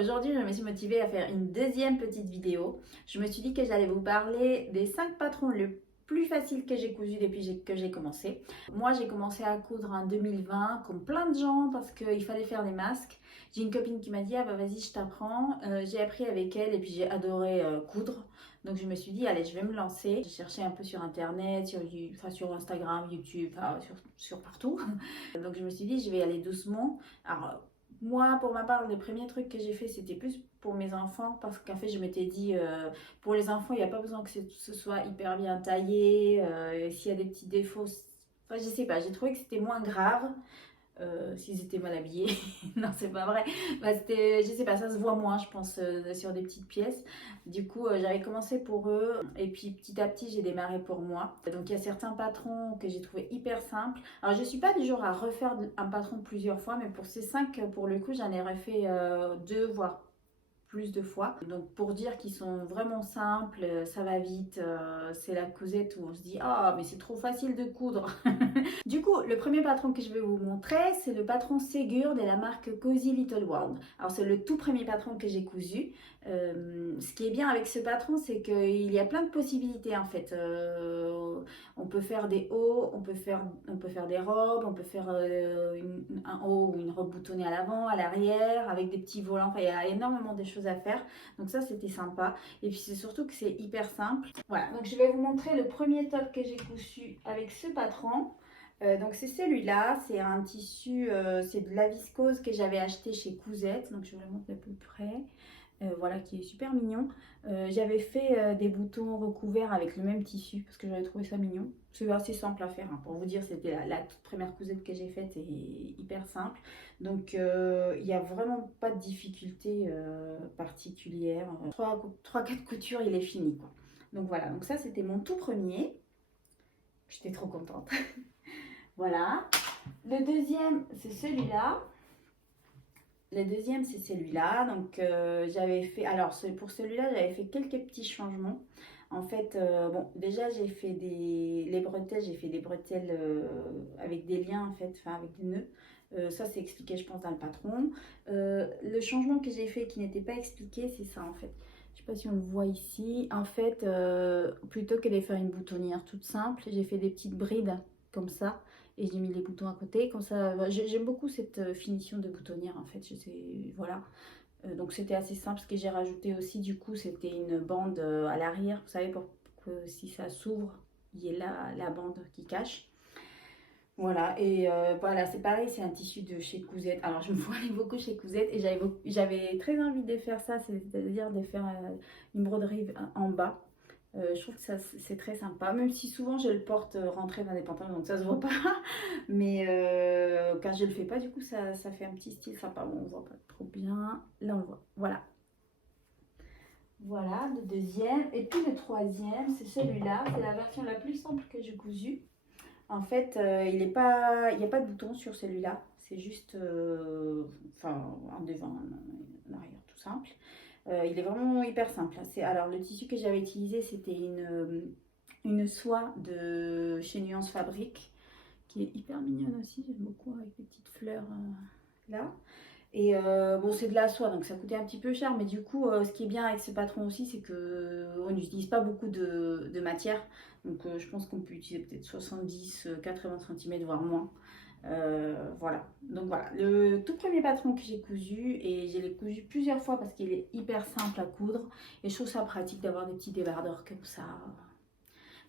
Aujourd'hui, je me suis motivée à faire une deuxième petite vidéo. Je me suis dit que j'allais vous parler des 5 patrons les plus faciles que j'ai cousus depuis que j'ai commencé. Moi, j'ai commencé à coudre en 2020, comme plein de gens, parce qu'il fallait faire des masques. J'ai une copine qui m'a dit, ah bah vas-y, je t'apprends. J'ai appris avec elle et puis j'ai adoré coudre. Donc je me suis dit, allez, je vais me lancer. J'ai cherché un peu sur Internet, sur Instagram, YouTube, sur partout. Donc je me suis dit, je vais aller doucement. Alors, moi, pour ma part, le premier truc que j'ai fait, c'était plus pour mes enfants parce qu'en fait, je m'étais dit, pour les enfants, il n'y a pas besoin que ce soit hyper bien taillé. S'il y a des petits défauts, enfin, je sais pas, j'ai trouvé que c'était moins grave. S'ils étaient mal habillés. Non, c'est pas vrai. Bah, je sais pas, ça se voit moins, je pense, sur des petites pièces. Du coup, j'avais commencé pour eux et puis petit à petit, j'ai démarré pour moi. Donc, il y a certains patrons que j'ai trouvé hyper simples. Alors, je suis pas du genre à refaire un patron plusieurs fois, mais pour ces 5, pour le coup, j'en ai refait 2, voire plus de fois. Donc pour dire qu'ils sont vraiment simples, ça va vite, c'est la cousette où on se dit ah mais c'est trop facile de coudre. Du coup, le premier patron que je vais vous montrer, c'est le patron Ségur de la marque Cozy Little World. Alors c'est le tout premier patron que j'ai cousu. Ce qui est bien avec ce patron, c'est qu'il y a plein de possibilités en fait. On peut faire des hauts, on peut faire des robes, on peut faire un haut ou une robe boutonnée à l'avant, à l'arrière, avec des petits volants. Enfin, il y a énormément de choses à faire. Donc ça, c'était sympa. Et puis c'est surtout que c'est hyper simple. Voilà, donc je vais vous montrer le premier top que j'ai cousu avec ce patron. Donc c'est celui-là, c'est un tissu, c'est de la viscose que j'avais acheté chez Cousette, donc je vous le montre de plus près. Voilà, qui est super mignon. J'avais fait des boutons recouverts avec le même tissu parce que j'avais trouvé ça mignon. C'est assez simple à faire, hein. Pour vous dire, c'était la toute première cousette que j'ai faite et hyper simple. Donc il n'y a vraiment pas de difficulté particulière. 3-4 coutures, il est fini, quoi. Donc voilà, donc ça c'était mon tout premier. J'étais trop contente. Voilà. Le deuxième, c'est celui-là. Le deuxième, c'est celui-là. Donc, j'avais fait. Alors, pour celui-là, j'avais fait quelques petits changements. En fait, bon, déjà, j'ai fait les bretelles. J'ai fait des bretelles avec des liens, en fait, enfin, avec des nœuds. Ça, c'est expliqué, je pense, dans le patron. Le changement que j'ai fait qui n'était pas expliqué, c'est ça, en fait. Je ne sais pas si on le voit ici. En fait, plutôt que de faire une boutonnière toute simple, j'ai fait des petites brides comme ça et j'ai mis les boutons à côté comme ça. J'aime beaucoup cette finition de boutonnière en fait. Voilà. Donc c'était assez simple. Ce que j'ai rajouté aussi du coup, c'était une bande à l'arrière, vous savez, pour que si ça s'ouvre, il y ait la bande qui cache. Voilà, et voilà, c'est pareil, c'est un tissu de chez Cousette. Alors, je me vois aller beaucoup chez Cousette et j'avais très envie de faire ça, c'est-à-dire de faire une broderie en bas. Je trouve que ça c'est très sympa, même si souvent je le porte rentré dans des pantalons, donc ça se voit pas. Mais quand je le fais pas, du coup, ça fait un petit style sympa. Bon, on voit pas trop bien. Là, on le voit. Voilà. Voilà, le deuxième. Et puis le troisième, c'est celui-là. C'est la version la plus simple que j'ai cousue. En fait, il n'y a pas de bouton sur celui-là. C'est juste enfin, un devant, un arrière, tout simple. Il est vraiment hyper simple. Alors, le tissu que j'avais utilisé, c'était une soie de chez Nuance Fabrique, qui est hyper mignonne aussi. J'aime beaucoup avec des petites fleurs là. Et bon, c'est de la soie, donc ça coûtait un petit peu cher, mais du coup, ce qui est bien avec ce patron aussi, c'est que on n'utilise pas beaucoup de matière. Donc je pense qu'on peut utiliser peut-être 70-80 cm, voire moins. Voilà, donc voilà, le tout premier patron que j'ai cousu, et je l'ai cousu plusieurs fois parce qu'il est hyper simple à coudre, et je trouve ça pratique d'avoir des petits débardeurs comme ça,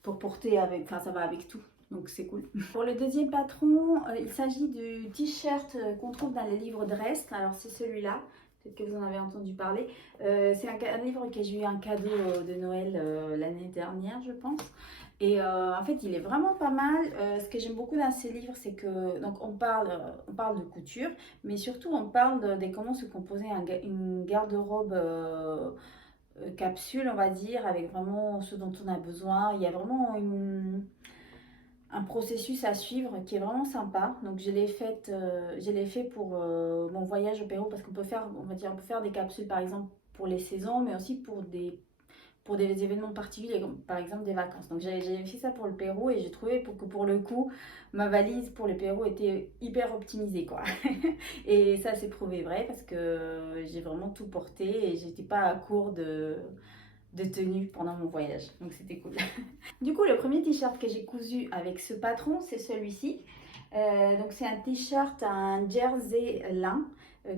pour porter avec, enfin ça va avec tout. Donc c'est cool. Pour le deuxième patron, il s'agit du t-shirt qu'on trouve dans le livre Dress. Alors c'est celui-là, peut-être que vous en avez entendu parler. C'est un livre que j'ai eu un cadeau de Noël l'année dernière, je pense. Et en fait, il est vraiment pas mal. Ce que j'aime beaucoup dans ces livres, c'est que donc on parle de couture, mais surtout on parle de comment se composer une garde-robe capsule, on va dire, avec vraiment ce dont on a besoin. Il y a vraiment un processus à suivre qui est vraiment sympa. Donc je l'ai fait pour mon voyage au Pérou parce qu'on peut faire, on va dire, on peut faire des capsules par exemple pour les saisons, mais aussi pour des événements particuliers, comme par exemple des vacances. Donc j'ai fait ça pour le Pérou et j'ai trouvé que pour le coup, ma valise pour le Pérou était hyper optimisée quoi. Et ça c'est prouvé vrai parce que j'ai vraiment tout porté et j'étais pas à court de tenue pendant mon voyage. Donc c'était cool. Du coup, le premier t-shirt que j'ai cousu avec ce patron, c'est celui-ci. Donc c'est un t-shirt, un jersey lin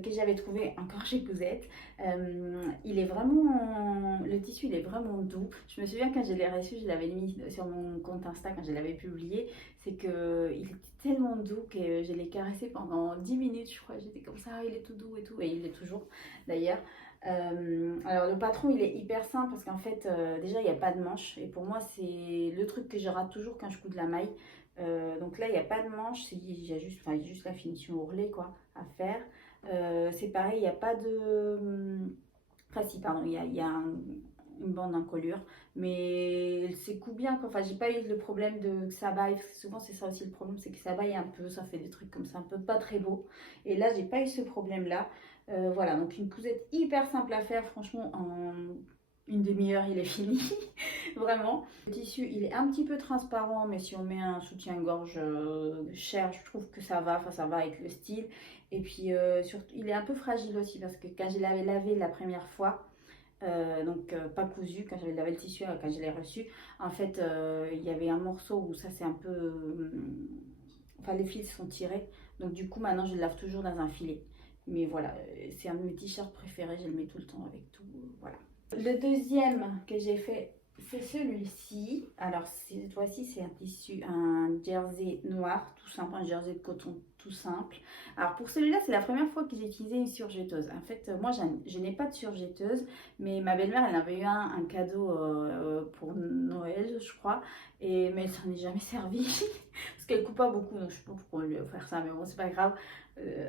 que j'avais trouvé encore chez Cousette. Il est vraiment, le tissu il est vraiment doux. Je me souviens quand je l'ai reçu, je l'avais mis sur mon compte Insta quand je l'avais publié. C'est que il était tellement doux que je l'ai caressé pendant 10 minutes, je crois. J'étais comme ça, il est tout doux et tout, et il l'est toujours d'ailleurs. Alors le patron il est hyper simple parce qu'en fait déjà il n'y a pas de manche et pour moi c'est le truc que je rate toujours quand je couds de la maille. Donc là il n'y a pas de manche, il y a juste la finition ourlée quoi à faire. C'est pareil, il n'y a pas de... Enfin si pardon, il y a une bande d'encolure mais c'est coud bien quoi. Enfin j'ai pas eu le problème de que ça baille parce que souvent c'est ça aussi le problème, c'est que ça baille un peu, ça fait des trucs comme ça un peu pas très beau et là j'ai pas eu ce problème là. Voilà, donc une cousette hyper simple à faire, franchement, en une demi-heure, il est fini, vraiment. Le tissu, il est un petit peu transparent, mais si on met un soutien-gorge cher, je trouve que ça va, enfin ça va avec le style. Et puis, surtout, il est un peu fragile aussi, parce que quand je l'avais lavé la première fois, pas cousu, quand j'avais lavé le tissu, quand je l'ai reçu, en fait, il y avait un morceau où ça c'est un peu... enfin, les fils sont tirés, donc du coup, maintenant, je le lave toujours dans un filet. Mais voilà, c'est un de mes t-shirts préférés, je le mets tout le temps avec tout, voilà. Le deuxième que j'ai fait, c'est celui-ci. Alors cette fois-ci, c'est un tissu, un jersey noir, tout simple, un jersey de coton tout simple. Alors pour celui-là, c'est la première fois que j'ai utilisé une surjetteuse. En fait, moi, je n'ai pas de surjetteuse, mais ma belle-mère, elle avait eu un cadeau pour Noël, je crois, mais ça n'est jamais servi parce qu'elle coupe pas beaucoup, donc je sais pas pourquoi lui offrir ça, mais bon, c'est pas grave.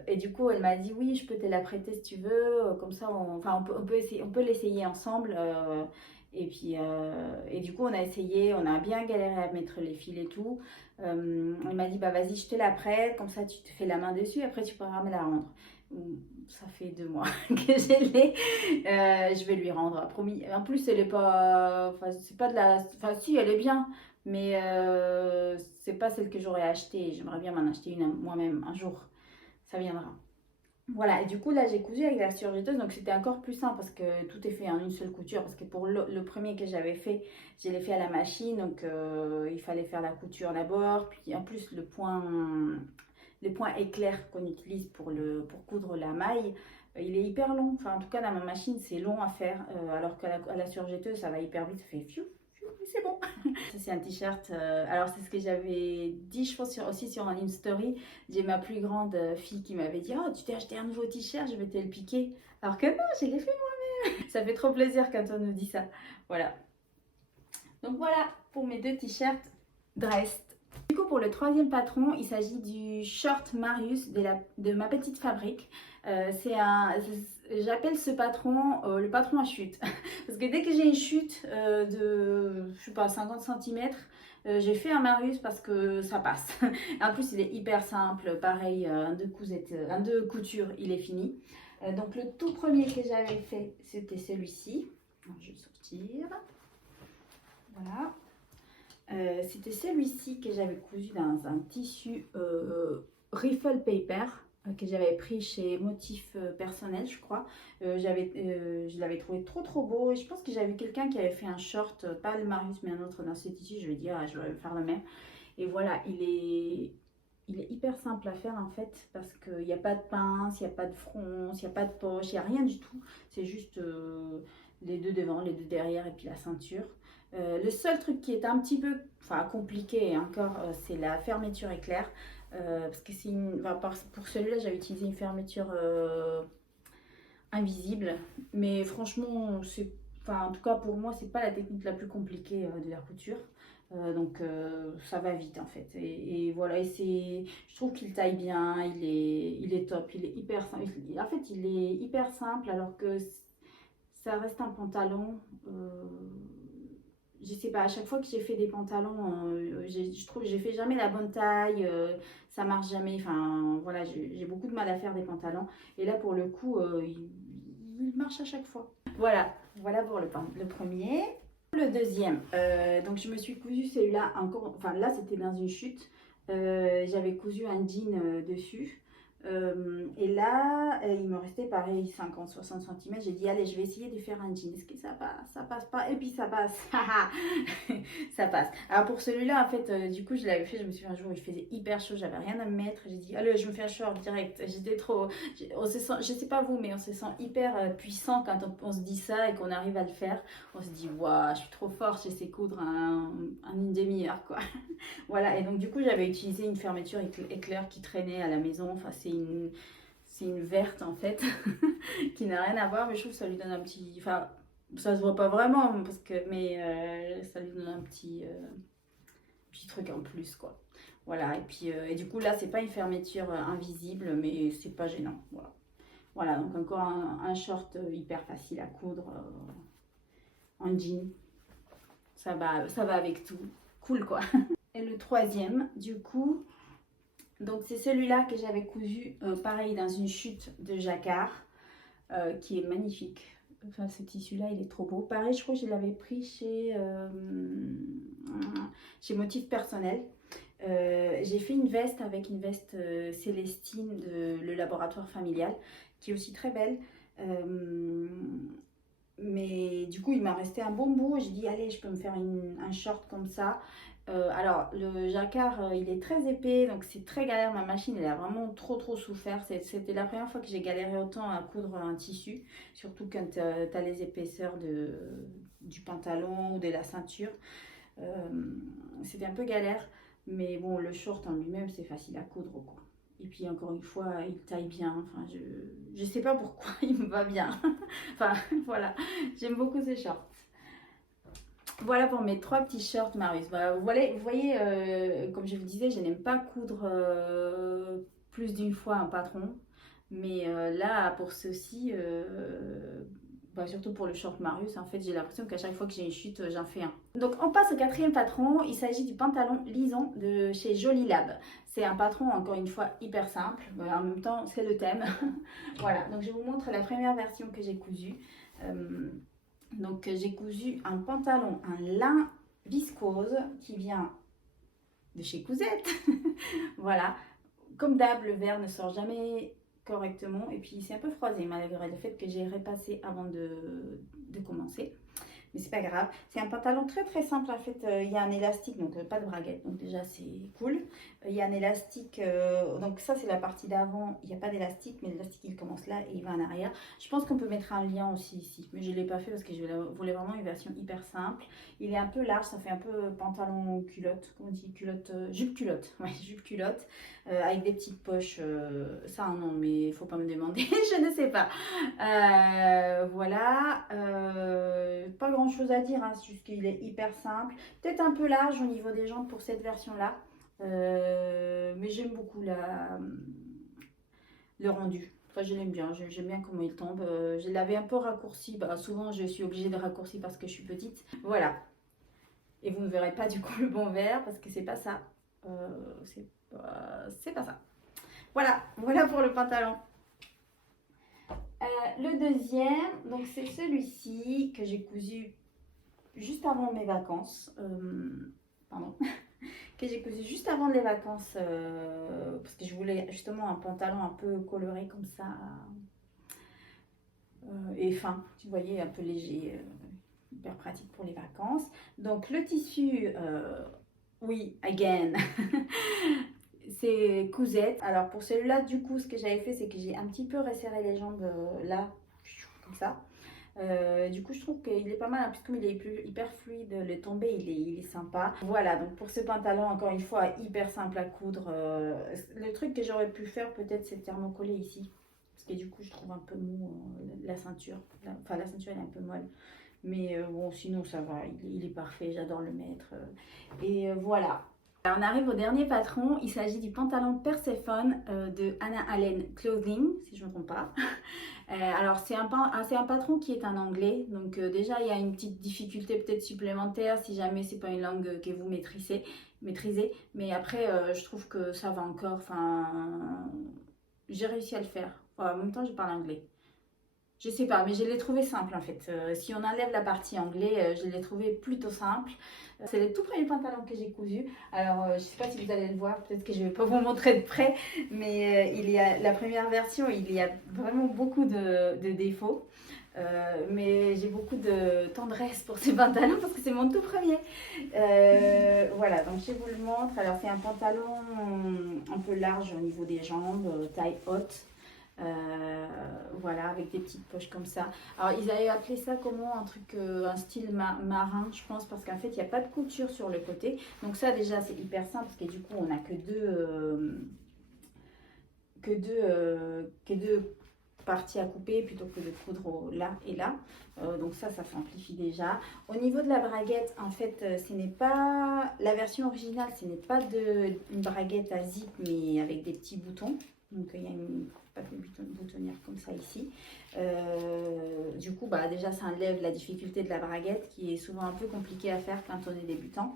Et du coup, elle m'a dit oui, je peux te la prêter si tu veux. Comme ça, on peut essayer, on peut l'essayer ensemble. Et puis, et du coup, on a essayé, on a bien galéré à mettre les fils et tout. Elle m'a dit bah vas-y, je te la prête. Comme ça, tu te fais la main dessus. Après, tu pourras me la rendre. Ça fait 2 mois que je l'ai. Je vais lui rendre, promis. En plus, elle est pas, enfin, c'est pas de la, enfin si, elle est bien. Mais c'est pas celle que j'aurais achetée. J'aimerais bien m'en acheter une moi-même un jour. Ça viendra. Voilà, et du coup là j'ai cousu avec la surjetteuse, donc c'était encore plus simple parce que tout est fait en une seule couture. Parce que pour le premier que j'avais fait, je l'ai fait à la machine, donc il fallait faire la couture d'abord. Puis en plus les points éclairs qu'on utilise pour coudre la maille, il est hyper long. Enfin en tout cas dans ma machine c'est long à faire, alors qu'à la surjetteuse ça va hyper vite, ça fait fiou. C'est bon. Ça c'est un t-shirt, alors c'est ce que j'avais dit je pense aussi sur une story. J'ai ma plus grande fille qui m'avait dit oh tu t'es acheté un nouveau t-shirt, je vais te le piquer, alors que non, je l'ai fait moi-même. Ça fait trop plaisir quand on nous dit ça. Voilà, donc voilà pour mes 2 t-shirts Dressed. Du coup pour le troisième patron, il s'agit du short Marius de ma petite fabrique. J'appelle ce patron le patron à chute. Parce que dès que j'ai une chute de, je sais pas, 50 cm, j'ai fait un Marius parce que ça passe. En plus, il est hyper simple. Pareil, un deux coutures, il est fini. Donc, le tout premier que j'avais fait, c'était celui-ci. Je vais sortir. Voilà. C'était celui-ci que j'avais cousu dans un tissu Riffle Paper que j'avais pris chez Motif Personnel, je crois. Je l'avais trouvé trop beau et je pense que j'avais vu quelqu'un qui avait fait un short, pas le Marius mais un autre dans ce tissu. Je lui ai dit ah, je vais faire le même. Et voilà, il est hyper simple à faire en fait parce qu'il n'y a pas de pince, il n'y a pas de fronce, il n'y a pas de poche, il n'y a rien du tout. C'est juste les deux devant, les deux derrière et puis la ceinture. Le seul truc qui est un petit peu compliqué encore, c'est la fermeture éclair. Parce que pour celui-là, j'avais utilisé une fermeture invisible. Mais franchement, en tout cas pour moi, c'est pas la technique la plus compliquée de la couture. Donc ça va vite en fait. Et voilà, je trouve qu'il taille bien, il est top, il est hyper simple. En fait, il est hyper simple alors que ça reste un pantalon. Je sais pas, à chaque fois que j'ai fait des pantalons, je trouve que j'ai fait jamais la bonne taille, ça marche jamais. Enfin voilà, j'ai beaucoup de mal à faire des pantalons. Et là pour le coup, il marche à chaque fois. Voilà pour le premier. Le deuxième, donc je me suis cousu celui-là encore, enfin là c'était dans une chute, j'avais cousu un jean dessus. Et là, il me restait pareil 50-60 cm. J'ai dit, allez, je vais essayer de faire un jean. Est-ce que ça passe? Ça passe pas. Et puis ça passe. Ça passe. Alors pour celui-là, en fait, du coup, je l'avais fait. Je me suis dit un jour, il faisait hyper chaud. J'avais rien à me mettre. J'ai dit, allez, je me fais un short direct. J'étais trop. On se sent, je sais pas vous, mais on se sent hyper puissant quand on se dit ça et qu'on arrive à le faire. On se dit, waouh, je suis trop forte. J'essaie de coudre en une demi-heure, quoi. Voilà, et donc du coup j'avais utilisé une fermeture éclair qui traînait à la maison, enfin c'est une verte en fait, qui n'a rien à voir, mais je trouve que ça lui donne un petit, enfin ça se voit pas vraiment, parce que, mais ça lui donne un petit truc en plus quoi. Voilà, et puis et du coup là c'est pas une fermeture invisible, mais c'est pas gênant, voilà. Voilà, donc encore un short hyper facile à coudre en jean, ça va avec tout, cool quoi. Et le troisième, du coup, donc c'est celui-là que j'avais cousu, pareil, dans une chute de jacquard, qui est magnifique. Enfin, ce tissu-là, il est trop beau. Pareil, je crois que je l'avais pris chez Motif Personnel. J'ai fait une veste avec une veste Célestine de le laboratoire familial, qui est aussi très belle. Mais du coup, il m'a resté un bon bout. J'ai dit, allez, je peux me faire un short comme ça. Alors, le jacquard, il est très épais, donc c'est très galère. Ma machine, elle a vraiment trop souffert. C'était la première fois que j'ai galéré autant à coudre un tissu, surtout quand tu as les épaisseurs du pantalon ou de la ceinture. C'était un peu galère, mais bon, le short en lui-même, c'est facile à coudre, quoi. Et puis encore une fois, il taille bien. Enfin, je sais pas pourquoi il me va bien. Enfin, voilà, j'aime beaucoup ces shorts. Voilà pour mes trois petits shorts Marius. Bah, voilà, vous voyez, comme je vous disais, je n'aime pas coudre plus d'une fois un patron. Mais là, pour ceci, bah, surtout pour le short Marius, en fait, j'ai l'impression qu'à chaque fois que j'ai une chute, j'en fais un. Donc, on passe au quatrième patron. Il s'agit du pantalon lison de chez Jolie Lab. C'est un patron, encore une fois, hyper simple. Mais en même temps, c'est le thème. Voilà, donc je vous montre la première version que j'ai cousue. Donc j'ai cousu un pantalon en lin viscose qui vient de chez Cousette. Voilà, comme d'hab, le verre ne sort jamais correctement et puis c'est un peu froissé malgré le fait que j'ai repassé avant de commencer. Mais c'est pas grave, c'est un pantalon très simple en fait. Il y a un élastique, donc pas de braguette, donc déjà c'est cool. Il y a un élastique, donc ça c'est la partie d'avant, il n'y a pas d'élastique, mais l'élastique il commence là et il va en arrière. Je pense qu'on peut mettre un lien aussi ici, mais je ne l'ai pas fait parce que je voulais vraiment une version hyper simple. Il est un peu large, ça fait un peu pantalon culotte, comment on dit, culotte, jupe culotte, ouais, jupe culotte, avec des petites poches, ça non, mais il faut pas me demander, je ne sais pas. Voilà, pas grand chose à dire, hein, c'est juste qu'il est hyper simple, peut-être un peu large au niveau des jambes pour cette version là, mais j'aime beaucoup le rendu. Enfin, je l'aime bien, j'aime bien comment il tombe. Je l'avais un peu raccourci, bah, souvent je suis obligée de raccourcir parce que je suis petite. Voilà, et vous ne verrez pas du coup le bon vert parce que c'est pas ça. C'est pas ça. Voilà pour le pantalon. Le deuxième, donc c'est celui-ci que j'ai cousu juste avant mes vacances. Pardon. Que j'ai cousu juste avant les vacances parce que je voulais justement un pantalon un peu coloré comme ça et fin, tu voyais, un peu léger, hyper pratique pour les vacances. Donc le tissu, oui, again. C'est Cousette. Alors pour celui-là, du coup, ce que j'avais fait, c'est que j'ai un petit peu resserré les jambes là, comme ça. Du coup, je trouve qu'il est pas mal, hein, puisque comme il est hyper fluide, le tombé, il est sympa. Voilà, donc pour ce pantalon, encore une fois, hyper simple à coudre. Le truc que j'aurais pu faire, peut-être, c'est thermocoller ici. Parce que du coup, je trouve un peu mou la ceinture. Enfin, la ceinture, elle est un peu molle. Mais bon, sinon, ça va, il est parfait, j'adore le mettre. Et voilà. Alors, on arrive au dernier patron, il s'agit du pantalon Perséphone de Anna Allen Clothing, si je ne me trompe pas. Alors c'est un patron qui est en anglais, donc déjà il y a une petite difficulté peut-être supplémentaire si jamais c'est pas une langue que vous maîtrisez. Mais après je trouve que ça va encore, enfin j'ai réussi à le faire. Enfin, en même temps je parle anglais. Je sais pas, mais je l'ai trouvé simple en fait. Si on enlève la partie anglais, je l'ai trouvé plutôt simple. C'est le tout premier pantalon que j'ai cousu. Alors, je sais pas si vous allez le voir, peut-être que je vais pas vous montrer de près, mais il y a la première version, il y a vraiment beaucoup de défauts. Mais j'ai beaucoup de tendresse pour ces pantalons parce que c'est mon tout premier. Voilà, donc je vous le montre. Alors, c'est un pantalon un peu large au niveau des jambes, taille haute. Voilà, avec des petites poches comme ça. Alors, ils avaient appelé ça comment? Un truc, un style marin, je pense, parce qu'en fait, il n'y a pas de couture sur le côté. Donc ça, déjà, c'est hyper simple, parce que du coup, on n'a que deux parties à couper, plutôt que de coudre là et là. Donc ça simplifie déjà. Au niveau de la braguette, en fait, ce n'est pas... La version originale, ce n'est pas une braguette à zip, mais avec des petits boutons. Donc il y a une boutonnière comme ça ici. Du coup, bah, déjà, ça enlève la difficulté de la braguette qui est souvent un peu compliquée à faire quand on est débutant.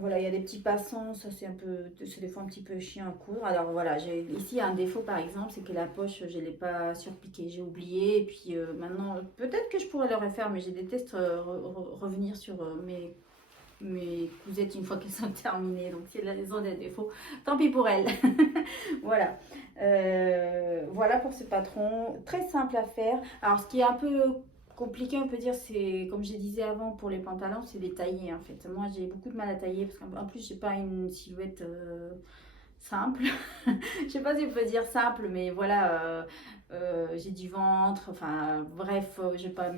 Voilà, il y a des petits passants, ça c'est des fois un petit peu chiant à coudre. Alors voilà, j'ai ici un défaut par exemple, c'est que la poche, je ne l'ai pas surpiquée, j'ai oublié. Et puis maintenant, peut-être que je pourrais le refaire, mais je déteste revenir sur mes cousettes une fois qu'elles sont terminées. Donc si elles ont des défauts, tant pis pour elles. Voilà. Voilà pour ce patron, très simple à faire. Alors ce qui est un peu compliqué, on peut dire, c'est comme je disais avant pour les pantalons, c'est les tailler en fait. Moi j'ai beaucoup de mal à tailler parce qu'en plus j'ai pas une silhouette simple. Je sais pas si on peut dire simple, mais voilà, j'ai du ventre, enfin bref, je vais pas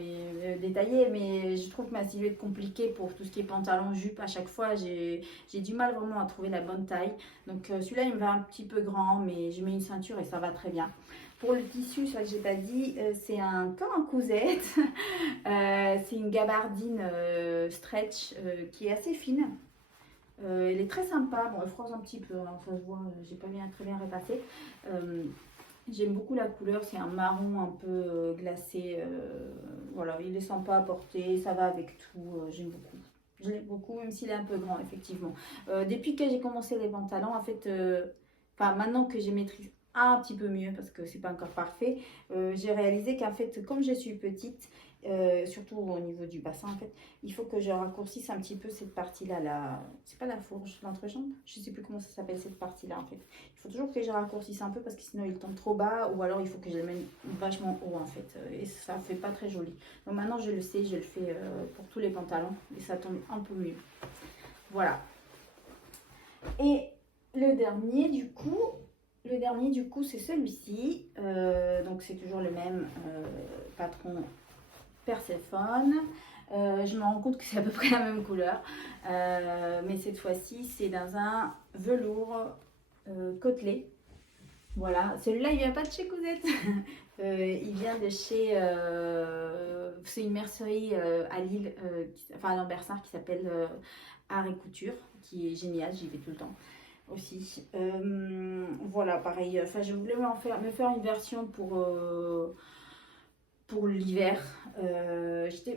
détailler, mais je trouve ma silhouette compliquée pour tout ce qui est pantalon, jupe. À chaque fois, j'ai du mal vraiment à trouver la bonne taille. Donc celui-là, il me va un petit peu grand, mais je mets une ceinture et ça va très bien. Pour le tissu, c'est vrai que j'ai pas dit, c'est comme un cousette. C'est une gabardine stretch qui est assez fine. Elle est très sympa. Bon, elle froisse un petit peu, hein, ça se voit, j'ai pas très bien repassé. J'aime beaucoup la couleur, c'est un marron un peu glacé. Voilà, il est sympa à porter, ça va avec tout. J'aime beaucoup. Je l'aime beaucoup, même s'il est un peu grand, effectivement. Depuis que j'ai commencé les pantalons, en fait, enfin maintenant que j'ai maîtrisé un petit peu mieux, parce que c'est pas encore parfait, j'ai réalisé qu'en fait, comme je suis petite, surtout au niveau du bassin en fait, il faut que je raccourcisse un petit peu cette partie là, c'est pas la fourche, l'entrejambe, je sais plus comment ça s'appelle cette partie là en fait. Il faut toujours que je raccourcisse un peu parce que sinon il tombe trop bas, ou alors il faut que je le mette vachement haut en fait, et ça fait pas très joli. Donc maintenant je le sais, je le fais pour tous les pantalons et ça tombe un peu mieux. Voilà. Et le dernier du coup c'est celui-ci. Donc c'est toujours le même patron Perséphone. Je me rends compte que c'est à peu près la même couleur, mais cette fois-ci c'est dans un velours côtelé. Voilà, celui-là il vient pas de chez Cousette. Il vient de chez c'est une mercerie à Lille, enfin à Lambersart, qui s'appelle Art et Couture, qui est génial, j'y vais tout le temps aussi. Voilà, pareil, enfin je voulais me faire une version pour l'hiver.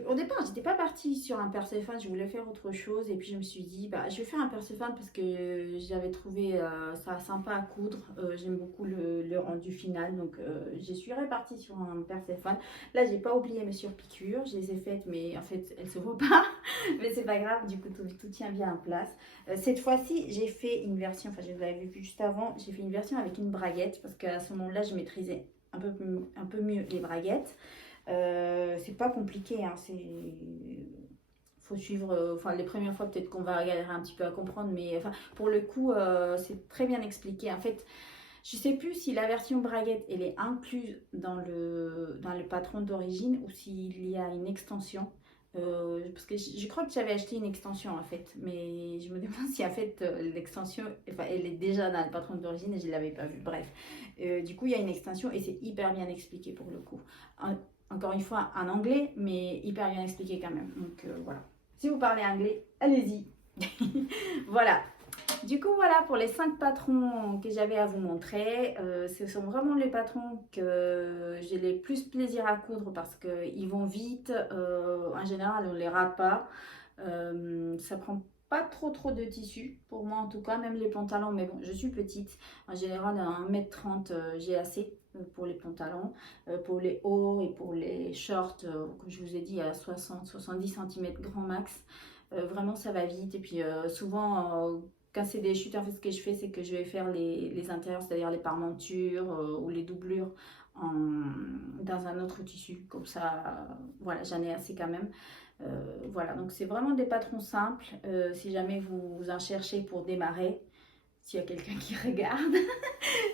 Au départ, j'étais pas partie sur un Perséphone, je voulais faire autre chose. Et puis je me suis dit, bah, je vais faire un Perséphone parce que j'avais trouvé ça sympa à coudre. J'aime beaucoup le rendu final. Donc je suis repartie sur un Perséphone. Là, j'ai pas oublié mes surpiqûres. Je les ai faites, mais en fait, elles se voient pas. Mais c'est pas grave, du coup, tout tient bien en place. Cette fois-ci, j'ai fait une version, enfin, je l'avais vu juste avant, j'ai fait une version avec une braguette parce qu'à ce moment-là, je maîtrisais un peu mieux les braguettes. C'est pas compliqué, hein, faut suivre, enfin les premières fois peut-être qu'on va galérer un petit peu à comprendre, mais enfin pour le coup c'est très bien expliqué. En fait, je sais plus si la version braguette elle est incluse dans le patron d'origine ou s'il y a une extension. Parce que je crois que j'avais acheté une extension en fait, mais je me demande si en fait l'extension, enfin, elle est déjà dans le patron d'origine et je ne l'avais pas vue. Bref, du coup il y a une extension et c'est hyper bien expliqué pour le coup. Encore une fois en anglais, mais hyper bien expliqué quand même. Donc voilà. Si vous parlez anglais, allez-y. Voilà. Du coup, voilà pour les 5 patrons que j'avais à vous montrer. Ce sont vraiment les patrons que j'ai le plus plaisir à coudre parce qu'ils vont vite. En général, on ne les rate pas. Ça prend pas trop de tissu, pour moi en tout cas, même les pantalons. Mais bon, je suis petite. En général, à 1m30, j'ai assez. pour les pantalons, pour les hauts et pour les shorts, comme je vous ai dit, à 60-70 cm grand max. Vraiment, ça va vite. Et puis souvent, quand c'est des chutes, en fait, ce que je fais, c'est que je vais faire les intérieurs, c'est-à-dire les parmentures ou les doublures dans un autre tissu. Comme ça, voilà, j'en ai assez quand même. Voilà, donc c'est vraiment des patrons simples. Si jamais vous en cherchez pour démarrer, s'il y a quelqu'un qui regarde.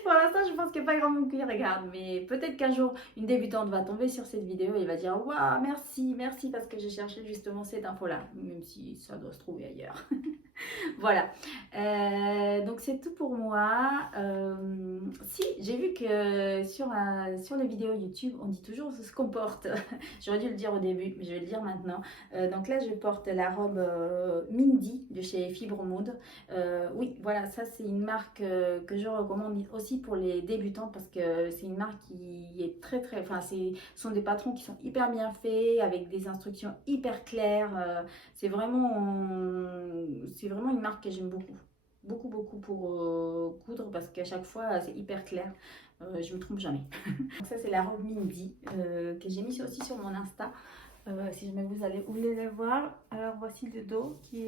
Pour l'instant, je pense qu'il n'y a pas grand monde qui regarde, mais peut-être qu'un jour, une débutante va tomber sur cette vidéo et va dire waouh, merci, merci, parce que j'ai cherché justement cette info-là, même si ça doit se trouver ailleurs. Voilà, donc c'est tout pour moi. Si, j'ai vu que sur les vidéos YouTube, on dit toujours ce qu'on porte. J'aurais dû le dire au début, mais je vais le dire maintenant. Donc là, je porte la robe Mindy de chez Fibre Mode. Oui, voilà, ça c'est une marque que je recommande aussi pour les débutants parce que c'est une marque qui est très, enfin, ce sont des patrons qui sont hyper bien faits, avec des instructions hyper claires. C'est vraiment une marque que j'aime beaucoup. Beaucoup pour coudre parce qu'à chaque fois c'est hyper clair. Je me trompe jamais. Donc ça c'est la robe Mindy que j'ai mis aussi sur mon Insta. Si jamais vous voulez la voir. Alors voici le dos qui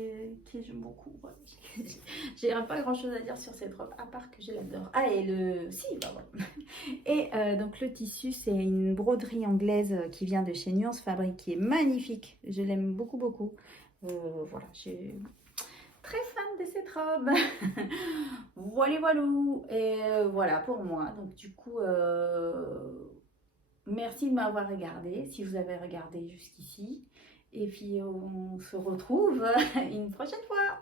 j'aime beaucoup. Ouais. J'ai pas grand chose à dire sur cette robe à part que je l'adore. Ah et si bah voilà. Et donc le tissu c'est une broderie anglaise qui vient de chez Nuance Fabrique qui est magnifique. Je l'aime beaucoup. Voilà, je suis très fan de cette robe. Voilà. Et voilà pour moi. Donc du coup, merci de m'avoir regardé, si vous avez regardé jusqu'ici. Et puis on se retrouve une prochaine fois.